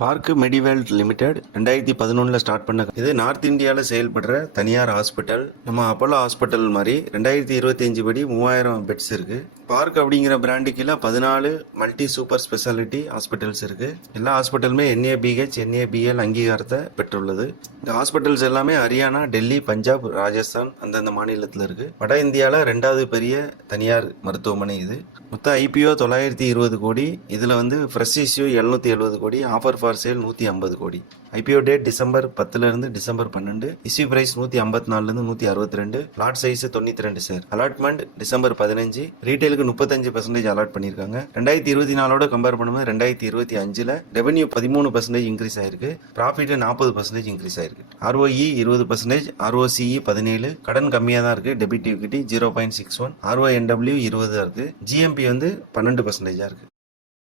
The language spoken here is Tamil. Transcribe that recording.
பார்க் மெடிவேல்ட் லிமிடெட் 2011 ஸ்டார்ட் பண்ண இது நார்த் இந்தியாவில் செயல்படுற தனியார் ஹாஸ்பிட்டல். நம்ம அப்போலோ ஹாஸ்பிட்டல் மாதிரி 2025 படி 3000 பெட்ஸ் இருக்கு. பார்க் அப்படிங்கிற பிராண்டு கீழே 14 மல்டி சூப்பர் ஸ்பெஷாலிட்டி ஹாஸ்பிட்டல்ஸ் இருக்கு. எல்லா ஹாஸ்பிட்டலுமே NABH NABL அங்கீகாரத்தை பெற்றுள்ளது. இந்த ஹாஸ்பிட்டல்ஸ் எல்லாமே ஹரியானா, டெல்லி, பஞ்சாப், ராஜஸ்தான் அந்தந்த மாநிலத்தில் இருக்கு. வட இந்தியாவில் 2வது பெரிய தனியார் மருத்துவமனை இது. மொத்த IPO 920 கோடி. இதில் ஃப்ரெஷ் இஷ்யூ 770 கோடி, ஆஃபர் ஃபார் சேல் 150 கோடி. IPO date December 10 December 12. Issue price 154 162. Lot size 92 sir. Allotment December 15. ரீட்டைலுக்கு 35% அலாட் பண்ணியிருக்காங்க. 2024 கம்பேர் பண்ணும்போது 2025 ரெவன்யூ 13% இன்க்ரீஸ் ஆயிருக்கு. ப்ராஃபிட் 40% இன்க்ரீஸ் ஆயிருக்கு. ROE 20%, ROCE 17. கடன் கம்மியாக தான் இருக்கு. டெபிட் ஈக்விட்டி 0.61, RONW 20 இருக்கு. GMP 12% இருக்கு.